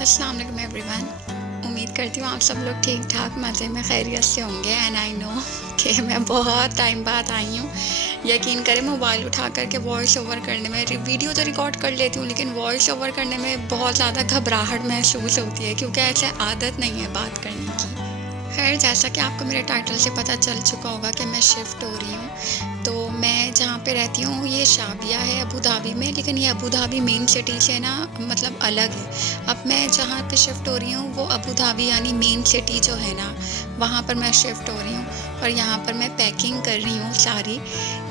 अस्सलाम वालेकुम एवरीवन। उम्मीद करती हूँ आप सब लोग ठीक ठाक मज़े में खैरियत से होंगे। एंड आई नो कि मैं बहुत टाइम बाद आई हूँ। यकीन करें, मोबाइल उठा करके वॉइस ओवर करने में, वीडियो तो रिकॉर्ड कर लेती हूँ लेकिन वॉइस ओवर करने में बहुत ज़्यादा घबराहट महसूस होती है, क्योंकि ऐसे आदत नहीं है बात करने की। खैर, जैसा कि आपको मेरे टाइटल से पता चल चुका होगा कि मैं शिफ्ट हो रही हूँ। तो मैं जहाँ पे रहती हूँ ये शाबिया है अबू धाबी में, लेकिन ये अबू धाबी मेन सिटी से ना मतलब अलग है। अब मैं जहाँ पे शिफ्ट हो रही हूँ वो अबू धाबी यानी मेन सिटी जो है ना, वहाँ पर मैं शिफ्ट हो रही हूँ। और यहाँ पर मैं पैकिंग कर रही हूँ सारी,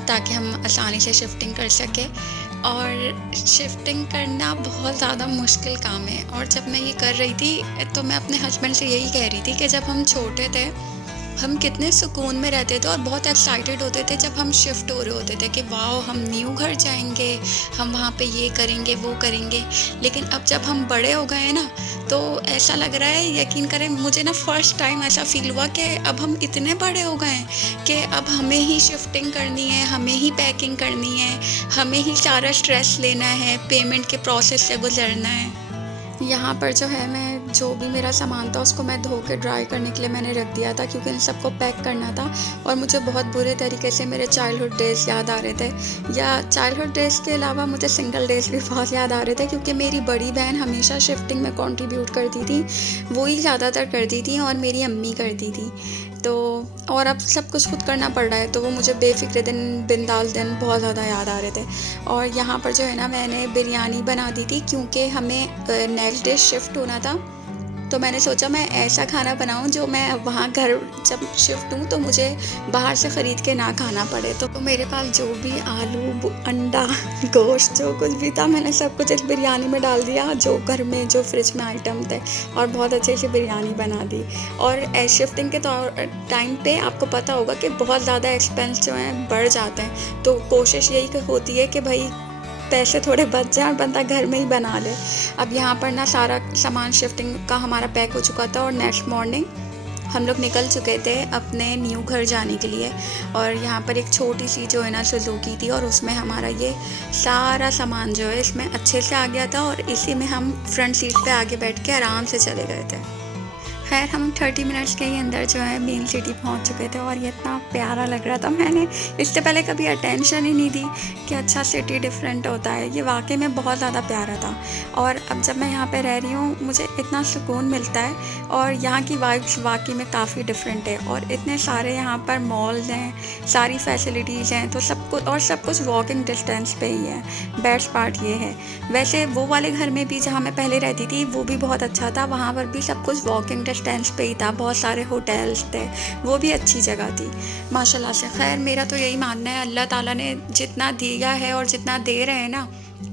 ताकि हम आसानी से शिफ्टिंग कर सकें। और शिफ्टिंग करना बहुत ज़्यादा मुश्किल काम है। और जब मैं ये कर रही थी तो मैं अपने हस्बैंड से यही कह रही थी कि जब हम छोटे थे हम कितने सुकून में रहते थे और बहुत एक्साइटेड होते थे जब हम शिफ्ट हो रहे होते थे कि वाओ हम न्यू घर जाएंगे, हम वहाँ पे ये करेंगे वो करेंगे। लेकिन अब जब हम बड़े हो गए हैं ना, तो ऐसा लग रहा है, यकीन करें मुझे ना फर्स्ट टाइम ऐसा फील हुआ कि अब हम इतने बड़े हो गए हैं कि अब हमें ही शिफ्टिंग करनी है, हमें ही पैकिंग करनी है, हमें ही सारा स्ट्रेस लेना है, पेमेंट के प्रोसेस से गुजरना है। यहाँ पर जो है, मैं जो भी मेरा सामान था उसको मैं धो के ड्राई करने के लिए मैंने रख दिया था, क्योंकि इन सबको पैक करना था। और मुझे बहुत बुरे तरीके से मेरे चाइल्डहुड डेज़ याद आ रहे थे, या चाइल्डहुड डेज़ के अलावा मुझे सिंगल डेज़ भी बहुत याद आ रहे थे, क्योंकि मेरी बड़ी बहन हमेशा शिफ्टिंग में कंट्रीब्यूट करती थी, वो ही ज़्यादातर करती थी और मेरी अम्मी करती थी। तो और अब सब कुछ खुद करना पड़ रहा है, तो वो मुझे बेफ़िक्र दिन बिंदास दिन बहुत ज़्यादा याद आ रहे थे। और यहाँ पर जो है ना, मैंने बिरयानी बना दी थी, क्योंकि हमें नेक्स्ट डे शिफ्ट होना था। तो मैंने सोचा मैं ऐसा खाना बनाऊं जो मैं वहाँ घर जब शिफ्ट हूँ तो मुझे बाहर से ख़रीद के ना खाना पड़े। तो मेरे पास जो भी आलू, अंडा, गोश्त जो कुछ भी था, मैंने सब कुछ इस बिरयानी में डाल दिया, जो घर में जो फ्रिज में आइटम थे, और बहुत अच्छे से बिरयानी बना दी। और शिफ्टिंग के टाइम पे आपको पता होगा कि बहुत ज़्यादा एक्सपेंस जो हैं बढ़ जाते हैं, तो कोशिश यही होती है कि भाई पैसे थोड़े बच जाए और बंदा घर में ही बना ले। अब यहाँ पर ना सारा सामान शिफ्टिंग का हमारा पैक हो चुका था, और नेक्स्ट मॉर्निंग हम लोग निकल चुके थे अपने न्यू घर जाने के लिए। और यहाँ पर एक छोटी सी जो है ना सुजुकी थी, और उसमें हमारा ये सारा सामान जो है इसमें अच्छे से आ गया था, और इसी में हम फ्रंट सीट पे आगे बैठ के आराम से चले गए थे। खैर, हम 30 मिनट्स के ही अंदर जो है मेन सिटी पहुंच चुके थे, और ये इतना प्यारा लग रहा था। मैंने इससे पहले कभी अटेंशन ही नहीं दी कि अच्छा सिटी डिफरेंट होता है। ये वाकई में बहुत ज़्यादा प्यारा था। और अब जब मैं यहाँ पे रह रही हूँ मुझे इतना सुकून मिलता है, और यहाँ की वाइब्स वाकई में काफ़ी डिफरेंट है। और इतने सारे यहाँ पर मॉल्स हैं, सारी फैसिलिटीज़ हैं, तो सब कुछ वॉकिंग डिस्टेंस पे ही है। बेस्ट पार्ट ये है। वैसे वो वाले घर में भी जहाँ मैं पहले रहती थी वो भी बहुत अच्छा था, वहाँ पर भी सब कुछ वॉकिंग डिस्टेंस पे ही था, बहुत सारे होटल्स थे, वो भी अच्छी जगह थी माशाल्लाह से। खैर, मेरा तो यही मानना है, अल्लाह ताला ने जितना दिया है और जितना दे रहे हैं ना,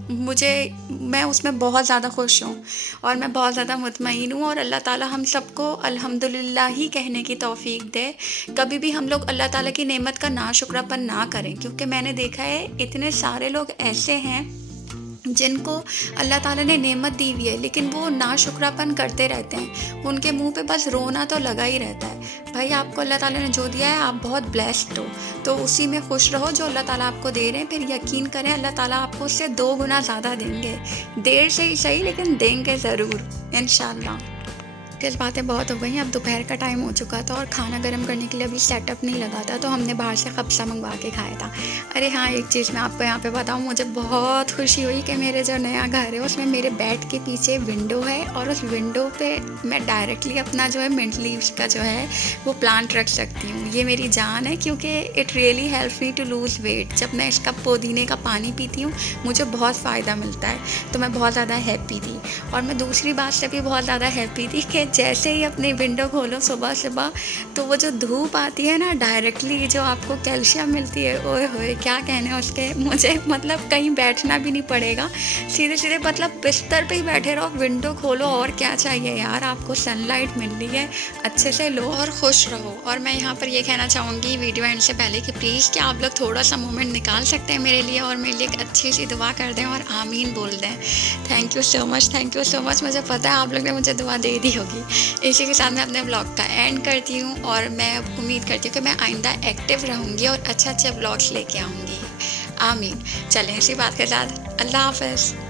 मैं उसमें बहुत ज़्यादा खुश हूँ और मैं बहुत ज़्यादा मुतमईन हूँ। और अल्लाह ताला हम सबको अल्हम्दुलिल्लाह ही कहने की तौफीक दे। कभी भी हम लोग अल्लाह ताला की नेमत का नाशुक्रापन ना करें, क्योंकि मैंने देखा है इतने सारे लोग ऐसे हैं जिनको अल्लाह ताला ने नेमत दी हुई है, लेकिन वो नाशुक्रापन करते रहते हैं, उनके मुंह पे बस रोना तो लगा ही रहता है। भाई, आपको अल्लाह ताला ने जो दिया है आप बहुत ब्लेस्ड हो, तो उसी में खुश रहो जो अल्लाह ताला आपको दे रहे हैं। फिर यकीन करें अल्लाह ताला आपको उससे 2 गुना ज़्यादा देंगे। देर से ही सही, लेकिन देंगे ज़रूर इंशाल्लाह। फिर बातें बहुत हो गई। अब दोपहर का टाइम हो चुका था और खाना गर्म करने के लिए अभी सेटअप नहीं लगा था, तो हमने बाहर से कब्सा मंगवा के खाया था। अरे हाँ, एक चीज़ मैं आपको यहाँ पे बताऊँ, मुझे बहुत खुशी हुई कि मेरे जो नया घर है उसमें मेरे बेड के पीछे विंडो है, और उस विंडो पे मैं डायरेक्टली अपना जो है मिंट लीव्स का जो है वो प्लांट रख सकती हूँ। ये मेरी जान है, क्योंकि it really helps me to lose weight. जब मैं इसका पुदीने का पानी पीती हूँ मुझे बहुत फ़ायदा मिलता है, तो मैं बहुत ज़्यादा हैप्पी थी। और मैं दूसरी बात से भी बहुत ज़्यादा हैप्पी थी कि जैसे ही अपनी विंडो खोलो सुबह सुबह, तो वो जो धूप आती है ना, डायरेक्टली जो आपको कैल्शियम मिलती है, ओए होए क्या कहने उसके। मुझे मतलब कहीं बैठना भी नहीं पड़ेगा, सीधे सीधे मतलब बिस्तर पे ही बैठे रहो, विंडो खोलो, और क्या चाहिए यार। आपको सनलाइट मिल रही है, अच्छे से लो और खुश रहो। और मैं यहाँ पर ये कहना चाहूँगी वीडियो एंड से पहले कि प्लीज़ क्या आप लोग थोड़ा सा मोमेंट निकाल सकते हैं मेरे लिए, और मेरे लिए एक अच्छी सी दुआ कर दें और आमीन बोल दें। Thank you so much, thank you so much. मुझे पता है आप लोग ने मुझे दुआ दे दी होगी। इसी के साथ मैं अपने ब्लॉग का एंड करती हूँ, और मैं उम्मीद करती हूँ कि मैं आइंदा एक्टिव रहूँगी और अच्छे अच्छे ब्लॉग्स लेके आऊँगी। आमीन। चलें, इसी बात के साथ अल्लाह हाफ़िज़।